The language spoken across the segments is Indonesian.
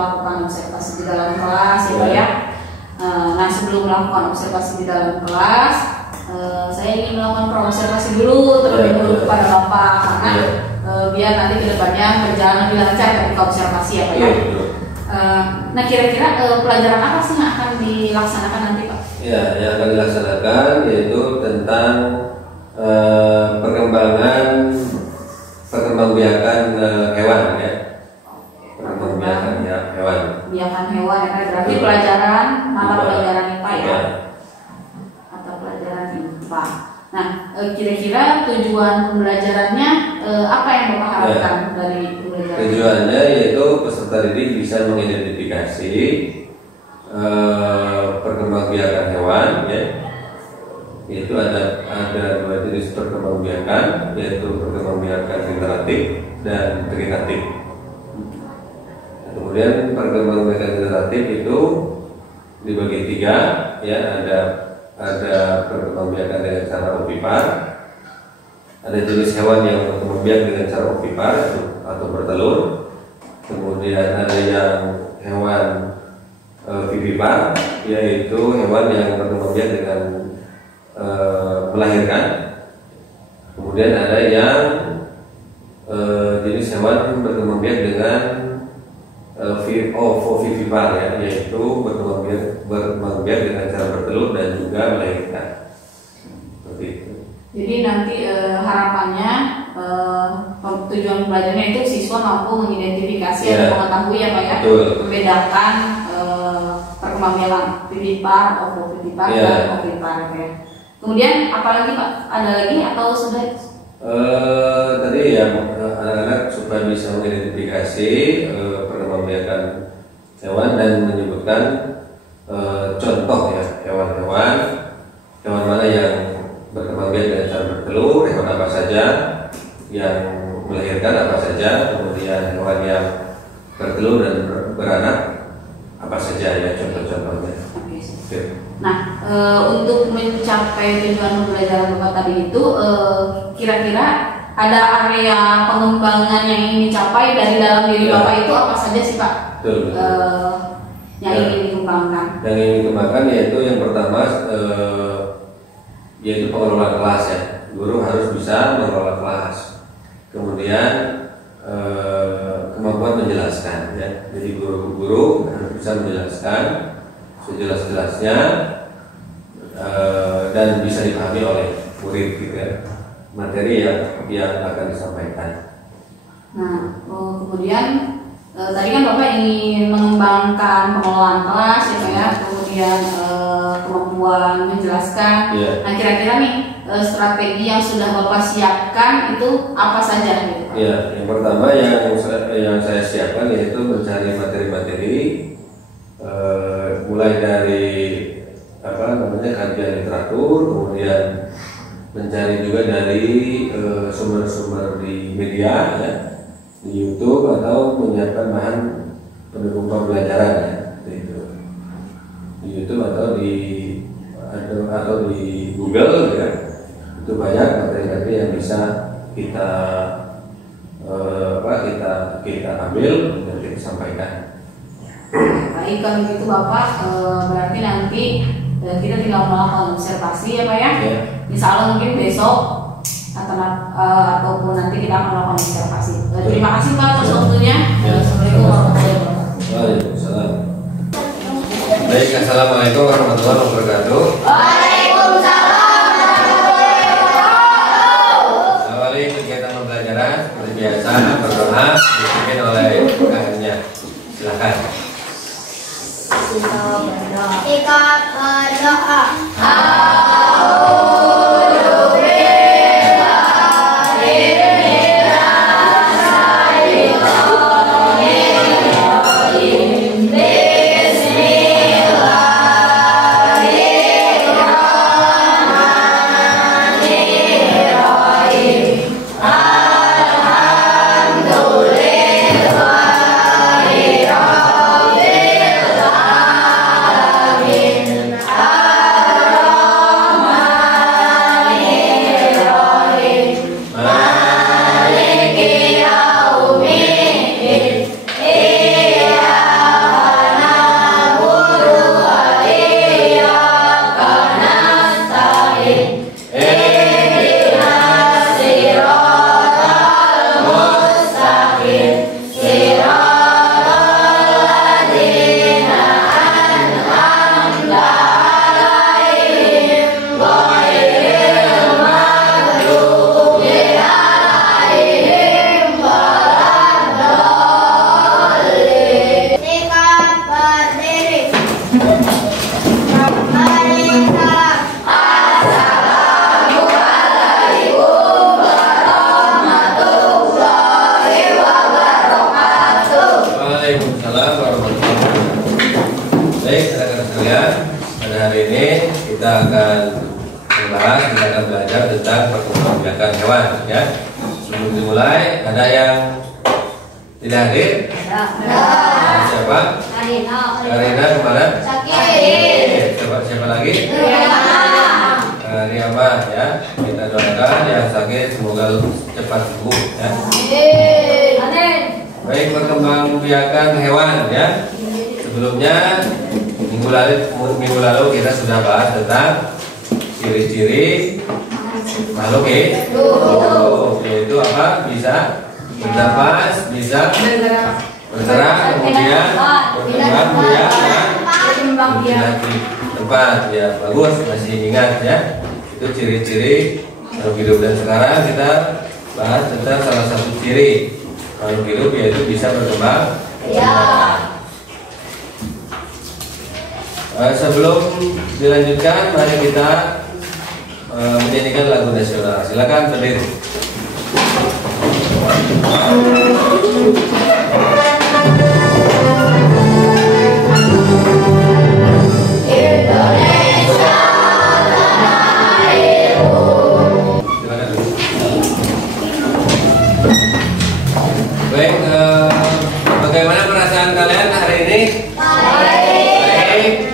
melakukan observasi di dalam kelas ya Pak ya. Nah sebelum melakukan observasi di dalam kelas, saya ingin melakukan praobservasi dulu terlebih dahulu kepada Bapak karena biar nanti kedepannya berjalan lebih lancar ketika observasi ya Pak ya. Nah kira-kira pelajaran apa sih yang akan dilaksanakan nanti Pak? Ya, yang akan dilaksanakan yaitu tentang perkembangbiakan hewan ya. Perkembangbiakan ya hewan. Biakan hewan ya kan berarti pelajaran mata pelajaran IPA ya. Atau pelajaran IPA. Nah, kira-kira tujuan pembelajarannya apa yang Bapak harapkan dari pembelajaran? Tujuannya yaitu peserta didik bisa mengidentifikasi perkembangbiakan hewan ya. Yaitu ada dua jenis perkembangbiakan, yaitu perkembangbiakan generatif dan vegetatif. Kemudian perkembangbiakan generatif itu dibagi tiga, ya ada perkembangbiakan dengan cara ovipar, ada jenis hewan yang berkembang biak dengan cara ovipar atau bertelur, kemudian ada yang hewan vivipar, yaitu hewan yang berkembang biak dengan melahirkan. Kemudian ada yang jenis hewan berkembang biak dengan ovipar ya, yaitu berkembang biak dengan cara bertelur dan juga melahirkan. Seperti itu. Jadi nanti harapannya tujuan belajarnya itu siswa mampu mengidentifikasi atau mengetahui ya Pak ya, membedakan perkembangbiakan vivipar, ovipar dan ovipar ya. Kemudian apalagi Pak? Ada lagi atau sudah? Tadi ya anak-anak supaya bisa mengidentifikasi perkembangbiakan hewan dan menyebutkan contoh ya hewan mana yang berkembang biak dengan cara bertelur, hewan apa saja yang melahirkan apa saja, kemudian hewan yang bertelur dan beranak apa saja ya contoh-contohnya. Nah, untuk mencapai tujuan pembelajaran Bapak tadi itu, kira-kira ada area pengembangan yang ingin dicapai dari dalam diri Bapak itu apa saja sih Pak? Yang ingin dikembangkan? Yang ingin dikembangkan yaitu yang pertama yaitu pengelola kelas ya. Guru harus bisa mengelola kelas. Kemudian kemampuan menjelaskan ya. Jadi guru harus bisa menjelaskan sejelas-jelasnya dan bisa dipahami oleh murid gitu ya, materi yang akan disampaikan. Nah, kemudian tadi kan Bapak ingin mengembangkan pengelolaan kelas ya Pak ya, kemudian kemampuan menjelaskan. Nah kira-kira nih strategi yang sudah Bapak siapkan itu apa saja gitu Pak? Ya, yang pertama yang saya siapkan yaitu mencari materi-materi mulai dari kajian literatur, kemudian mencari juga dari sumber-sumber di media ya, di YouTube atau menyiapkan bahan pendukung pembelajaran ya, itu di YouTube atau di Google ya. Itu banyak materi-materi yang bisa kita ambil dan kita sampaikan. Baik, kalau gitu Bapak berarti nanti kita tinggal melakukan observasi ya Pak ya. Insya Allah mungkin besok ataupun nanti kita akan melakukan observasi. Terima kasih Pak atas waktunya. Assalamualaikum warahmatullahi wabarakatuh. Waalaikumsalam. Baik, assalamualaikum warahmatullahi wabarakatuh. Waalaikumsalam warahmatullahi wabarakatuh. Awali kegiatan pembelajaran seperti biasa, pertama dipimpin oleh rekannya. Silakan. Kita berdoa. akan membahas, kita akan belajar tentang perkembangbiakan hewan ya. Sebelum dimulai, ada yang tidak hadir? Ada. Siapa? Karina kemana? Sakit. Siapa lagi? Riyama ya. Kita doakan yang sakit semoga cepat sembuh ya. Baik, perkembangbiakan hewan ya. Sebelumnya minggu lalu kita sudah bahas tentang ciri-ciri makhluk hidup, yaitu apa? Bisa bernafas, bisa bergerak, kemudian berkembang biak di tempat ya. Bagus, masih ingat ya. Itu ciri-ciri makhluk hidup. Dan sekarang kita bahas tentang salah satu ciri makhluk hidup, yaitu bisa berkembang. Sebelum dilanjutkan, mari kita menyanyikan lagu nasional. Silakan berdiri. Baik, bagaimana perasaan kalian hari ini? Baik.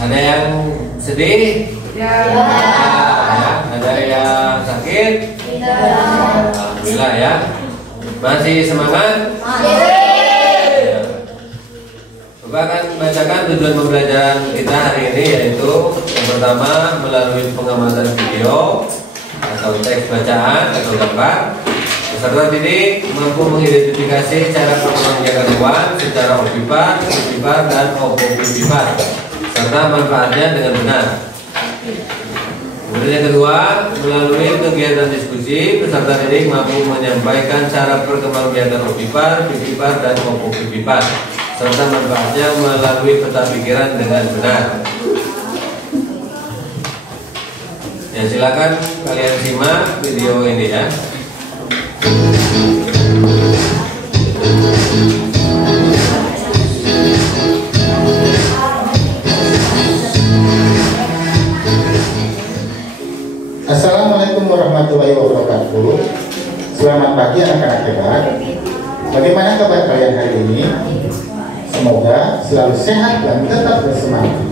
Ada yang sedih? Ya. Ada yang sakit? Alhamdulillah ya. Masih semangat? Ya. Coba akan bacakan tujuan pembelajaran kita hari ini, yaitu yang pertama melalui pengamatan video atau teks bacaan atau gambar. Peserta didik mampu mengidentifikasi cara perkembangbiakan hewan secara ovipar, dan ovovivipar serta manfaatnya dengan benar. Kemudian yang kedua, melalui kegiatan diskusi, peserta didik mampu menyampaikan cara perkembangbiakan ovipar, vivipar, dan ovovivipar serta manfaatnya melalui peta pikiran dengan benar. Ya, silakan kalian simak video ini ya. Assalamualaikum warahmatullahi wabarakatuh. Selamat pagi anak-anak hebat. Bagaimana kabar kalian hari ini? Semoga selalu sehat dan tetap bersemangat.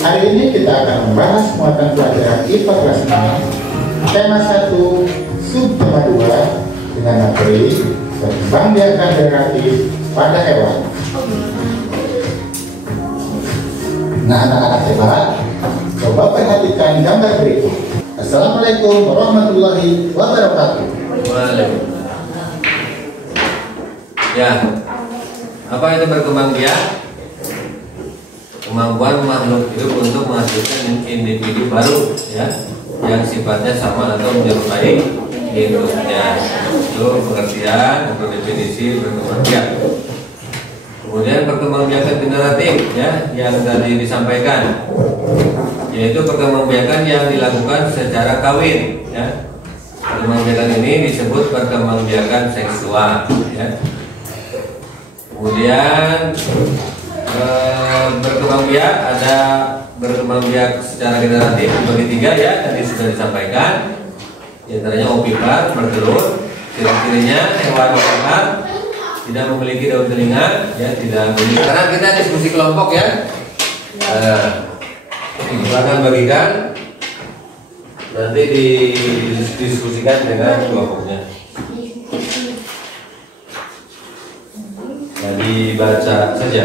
Hari ini kita akan membahas muatan pelajaran IPA kelas 6 tema 1 subtema 2 dengan materi perkembangbiakan generatif pada hewan. Nah, anak-anak hebat, coba perhatikan gambar berikut. Assalamualaikum warahmatullahi wabarakatuh. Waalaikumsalam. Ya, apa itu berkembangbiak? Kemampuan makhluk hidup untuk menghasilkan individu baru ya, yang sifatnya sama atau menyerupai induknya. Itu pengertian atau definisi berkembangbiak. Kemudian perkembangbiakan generatif ya, yang tadi disampaikan, yaitu perkembangbiakan yang dilakukan secara kawin ya. Perkembangbiakan ini disebut perkembangbiakan seksual ya. Kemudian berkembangbiak, ada berkembangbiak secara generatif dibagi 3 ya, tadi sudah disampaikan. Di antaranya ovipar, bertelur. Ciri-cirinya hewan ovipar tidak memiliki daun telinga ya, tidak memiliki. Sekarang kita diskusi kelompok ya. Silakan bagikan, nanti didiskusikan dengan kelompoknya. Nah, dibaca saja.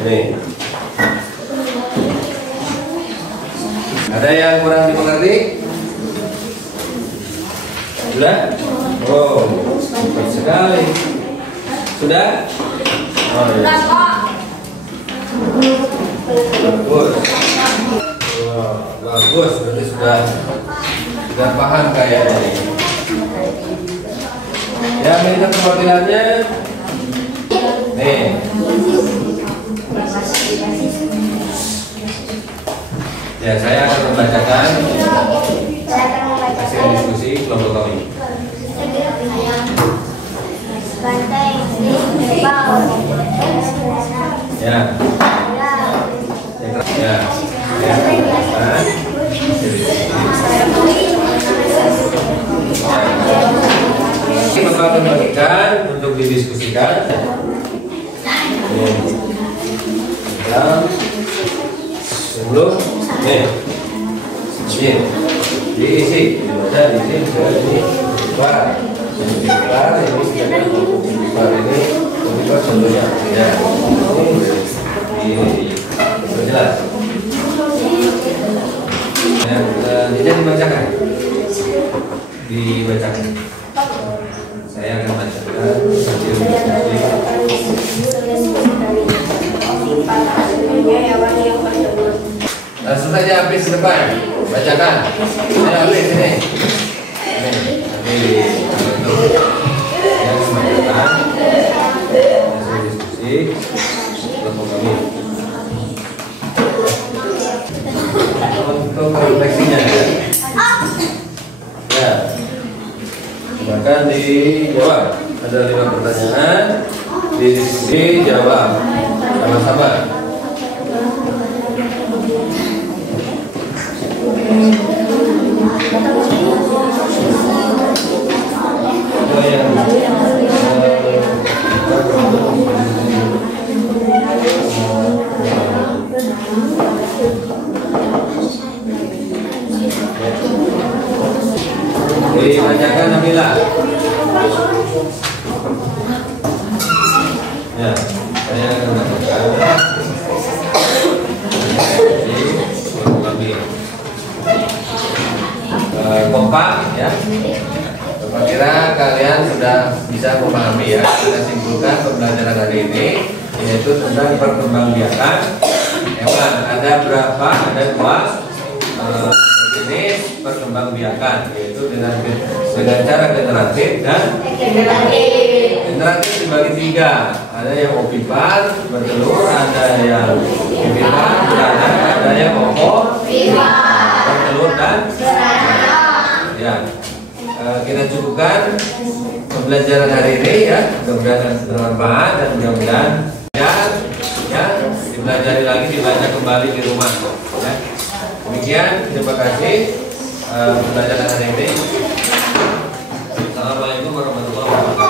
Ini. Ada yang kurang dimengerti? Sudah? Oh, cepat sekali. Sudah? Oh, ya. Bagus. Wow, bagus. Berarti sudah paham kayaknya ini. Ya, minta perwakilannya. Nih. Ya, saya akan membacakan hasil diskusi kelompok kami. Bantai, bau. didiskusikan. Dan sebelum diisi, dibaca, diisi, ini keluar, ini contohnya, ya, ini jelas. Tidak dibacakan, Saya akan bacakan sambil diskusi. Langsung saja habis depan, bacakan. Saya habis ini. Yang bacakan, hasil diskusi, kelompok kami. Untuk refleksinya ya, bahkan dijawab. Ada 5 pertanyaan, didiskusi, jawab sama-sama. Dibacakan Nabila. Ya, saya akan bacakan. Kompak ya. Saya kira kalian sudah bisa memahami ya. Kita simpulkan pembelajaran hari ini yaitu tentang perkembangbiakan hewan. Ada berapa? Ada 2 jenis perkembangbiakan, yaitu dengan cara generatif dan generatif dibagi 3. Ada yang ovipar, bertelur, ada yang ovipar, beranak, ada yang bertelur dan ya. Kita cukupkan pembelajaran hari ini ya. Mudah-mudahan bermanfaat dan mudah-mudahan ya dipelajari lagi, dibaca kembali di rumah ya. Demikian, terima kasih pembelajaran hari ini. Assalamualaikum warahmatullahi wabarakatuh.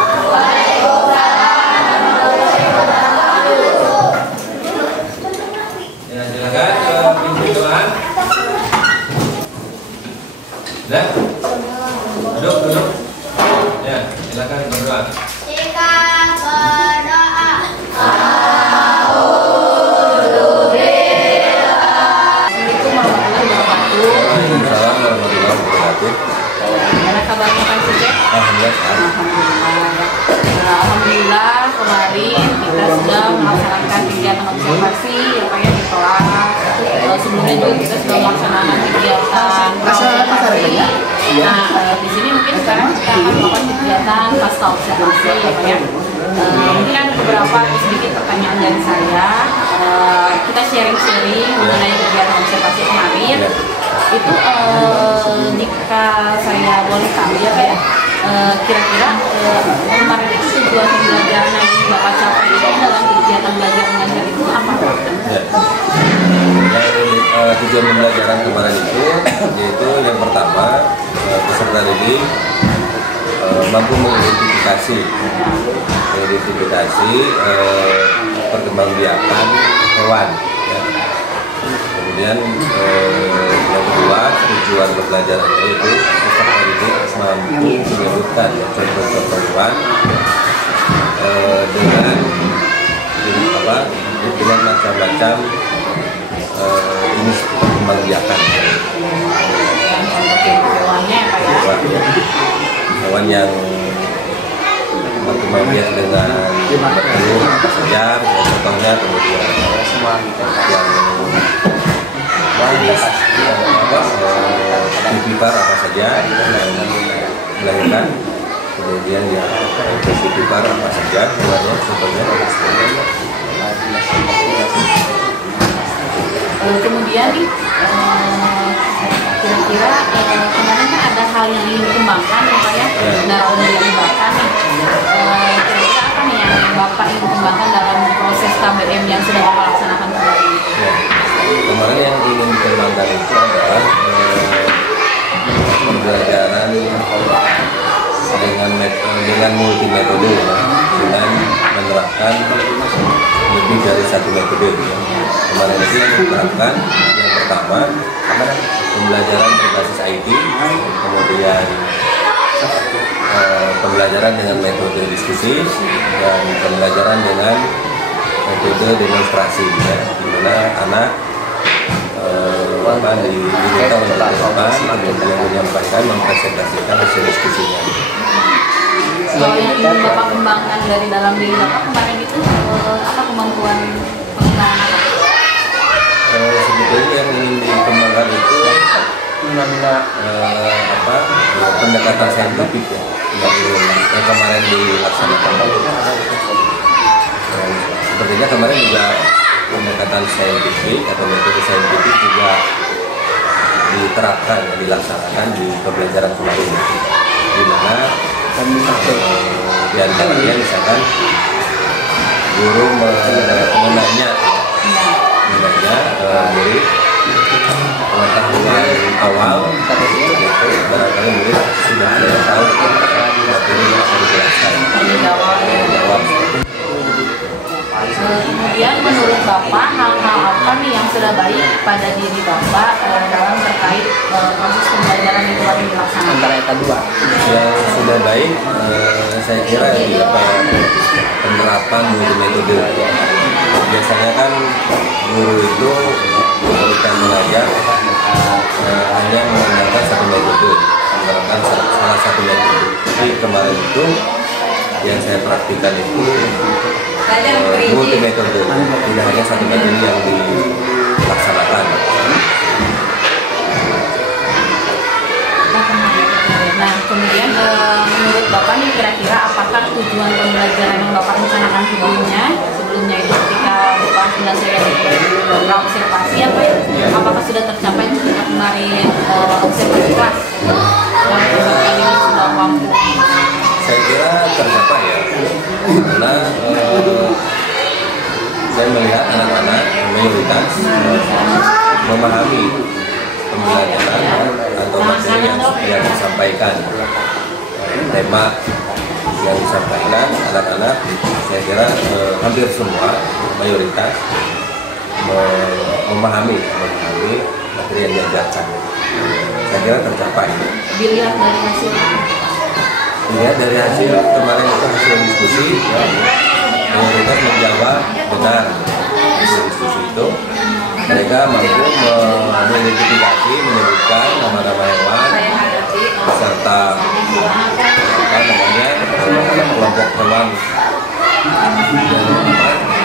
Ya, silakan pimpin doa. Sudah? Duduk. Ya, silakan berdoa. Alhamdulillah kemarin kita sudah melaksanakan kegiatan observasi ya Pak ya di kelas. Sebelumnya juga kita sudah melaksanakan kegiatan observasi. Nah di sini mungkin sekarang kita akan melakukan kegiatan pasca observasi ya Pak ya. Mungkin ada beberapa sedikit pertanyaan dari saya. Kita sharing-sharing mengenai kegiatan observasi kemarin. Itu jika saya boleh tahu ya Pak ya, kira-kira kemarin itu tujuan pembelajaran yang Bapak capai itu dalam kegiatan belajar mengajar itu apa Pak? Ya, tujuan pembelajaran kemarin itu yaitu yang pertama peserta didik mampu mengidentifikasi perkembangbiakan hewan ya. Kemudian yang kedua tujuan pembelajarannya itu peserta didik mampu menyebutkan contoh-contoh hewan dengan macam-macam jenis perkembangbiakan. Hewan yang berkembangbiak dengan bertelur apa saja, contohnya, kemudian yang ovipar apa saja yang melahirkan, kemudian yang ovipar apa saja hewannya, contohnya. Kemudian nih kira-kira kemarin kan ada hal yang ingin dikembangkan ya Pak ya, dalam dilibatkan nih. Kira-kira apa nih yang Bapak ingin kembangkan dalam proses KBM yang sudah Bapak laksanakan kemarin? Ya. Kemarin yang ingin dikembangkan itu adalah pembelajaran dengan multi metode ya, dengan menerapkan lebih dari satu metode ya. Kemarin itu yang diterapkan yang pertama pembelajaran berbasis IT, kemudian pembelajaran dengan metode diskusi dan pembelajaran dengan metode demonstrasi ya, di mana anak diminta untuk berdebat, kemudian menyampaikan, mempresentasikan hasil diskusinya. Kalau yang ingin Bapak kembangkan dari dalam diri Bapak kemarin itu apa kemampuan pengembangan? Sebetulnya yang ingin dikembangkan itu pendekatan saintifik ya, yang kemarin dilaksanakan. Sepertinya kemarin juga pendekatan saintifik atau metode saintifik juga diterapkan, dilaksanakan di pembelajaran kemarin, di mana di antaranya misalkan guru menanya murid pengetahuan awal, barangkali murid sudah tahu materi yang harus dijelaskan. Kemudian menurut Bapak hal-hal apa nih yang sudah baik pada diri Bapak dalam terkait proses pembelajaran yang kemarin dilaksanakan? Yang sudah baik, saya kira penerapan multimetode. Biasanya kan guru itu ketika mengajar hanya menggunakan satu metode, menerapkan salah satu metode. Tapi kemarin itu yang saya praktikkan itu multi metode, tidak hanya satu metode yang dilaksanakan. Nah, kemudian menurut Bapak nih kira-kira apakah tujuan pembelajaran yang Bapak rencanakan sebelumnya itu ketika Bapak menyelesaikan observasi apa ya? Apakah sudah tercapai ketika kemarin observasi kelas? Apakah ini sudah mampu? Saya kira tercapai ya, karena saya melihat anak-anak mayoritas memahami pembelajaran atau materi yang disampaikan, tema yang disampaikan anak-anak. Saya kira hampir semua mayoritas memahami materi yang diajarkan. Saya kira tercapai. Dilihat dari hasil. Dilihat dari hasil kemarin itu hasil diskusi, mayoritas menjawab benar hasil diskusi itu. Mereka mampu mengidentifikasi, menyebutkan nama-nama hewan serta kelompok hewan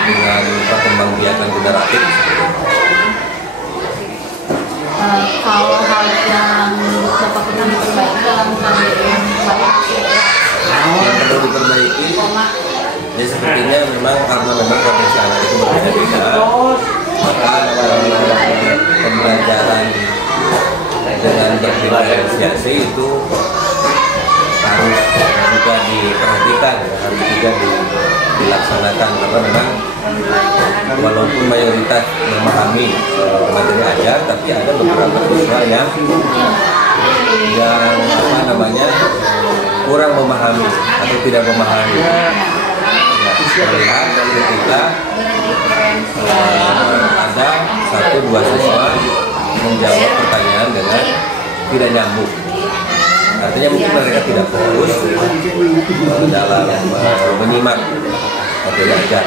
dengan perkembangbiakan generatif. Kalau hal yang Bapak perlu diperbaiki dalam KBM yang perlu diperbaiki, ya sepertinya memang karena memang potensi anak itu berbeda-beda, maka pembelajaran dengan berdiferensiasi itu harus juga diperhatikan, harus juga dilaksanakan, karena memang walaupun mayoritas memahami materi ajar, tapi ada beberapa siswa yang kurang memahami atau tidak memahami. Terlihat ketika ada 1-2 siswa menjawab pertanyaan dengan tidak nyambung. Artinya mungkin mereka tidak fokus dalam menyimak materi ajar.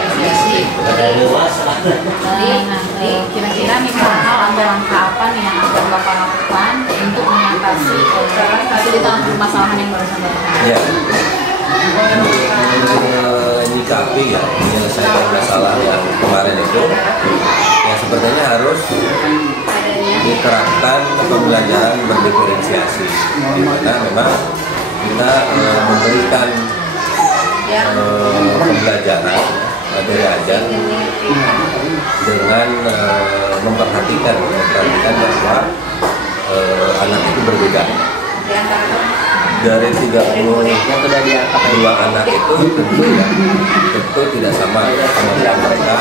Kira-kira nih hal atau langkah apa nih yang akan Bapak lakukan untuk mengatasi kesulitan permasalahan yang barusan Bapak? Ya, menyikapi ya, menyelesaikan masalah yang kemarin itu, ya sepertinya harus diterapkan pembelajaran berdiferensiasi, di mana memang kita memberikan pembelajaran materi ajar dengan memperhatikan bahwa anak itu berbeda. Dari 32 anak itu tentu tidak sama kemampuan mereka,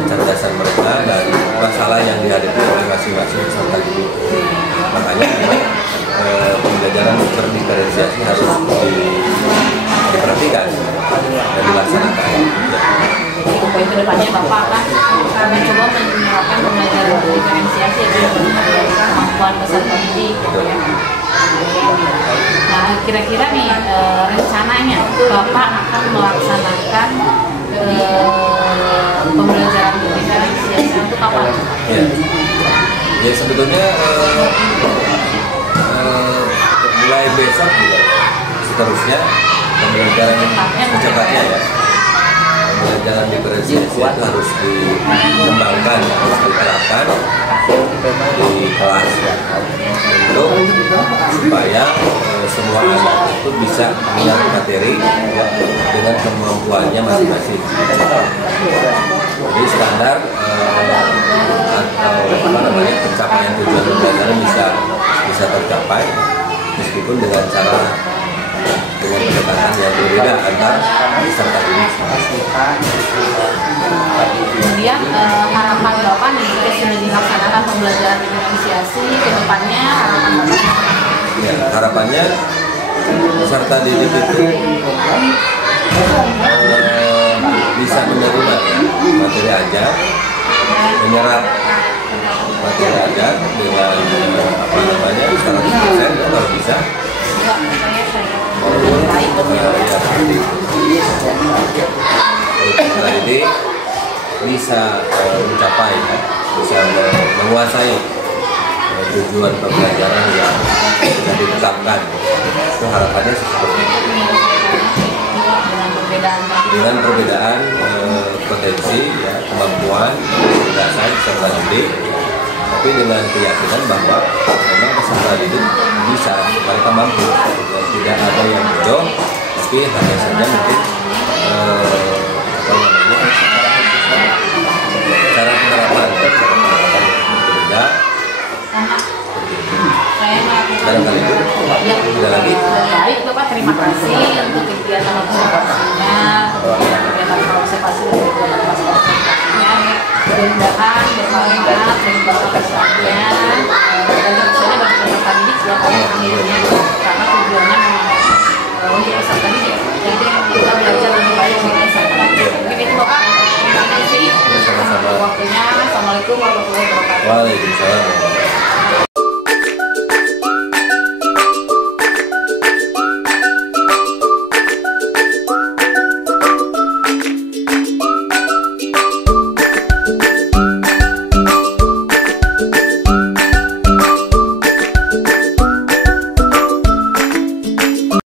kecerdasan mereka, dan masalah yang dihadapi oleh masing-masing peserta didik. Makanya memang pembelajaran berdiferensiasi harus peserta didik gitu ya. Nah, kira-kira nih rencananya Bapak akan melaksanakan pembelajaran diferensiasi itu kapan? Ya sebetulnya mulai besok juga seterusnya pembelajaran secepatnya ya. Pembelajaran diferensiasi itu harus dikembangkan, harus diterapkan di kelas untuk supaya semua anak itu bisa mengerti materi dengan kemampuannya masing-masing. Jadi standar atau pencapaian tujuan pembelajaran bisa tercapai meskipun dengan pendekatan yang berbeda antar peserta didik. Kemudian harapan Bapak nih jika sudah dilaksanakan pembelajaran diferensiasi ke depannya harapan Bapak? Ya, harapannya peserta didik itu bisa menerima materi ajar, menyerap materi ajar dengan 100% kalau bisa. Peserta didik bisa mencapai, bisa menguasai tujuan pembelajaran yang sudah ditetapkan. Itu harapannya seperti itu. Dengan perbedaan potensi, ya, kemampuan, kecerdasan peserta didik, tapi dengan keyakinan bahwa memang peserta didik bisa, mereka mampu, tidak ada yang bodoh, tapi hanya saja mungkin cara penerapan berbeda. Barangkali itu tidak lagi. Baik Bapak, terima kasih untuk kegiatan observasinya, kemudian kegiatan observasi dan kegiatan observasinya. Mudah-mudahan bermanfaat bagi Bapak pesertanya dan khususnya bagi peserta didik ya Pak akhirnya, karena tujuannya memang untuk peserta didik. Jadi kita belajar lebih baik dengan peserta didik. Mungkin itu Bapak. Terima kasih. Sama-sama. Waktunya. Assalamualaikum warahmatullahi wabarakatuh. Waalaikumsalam.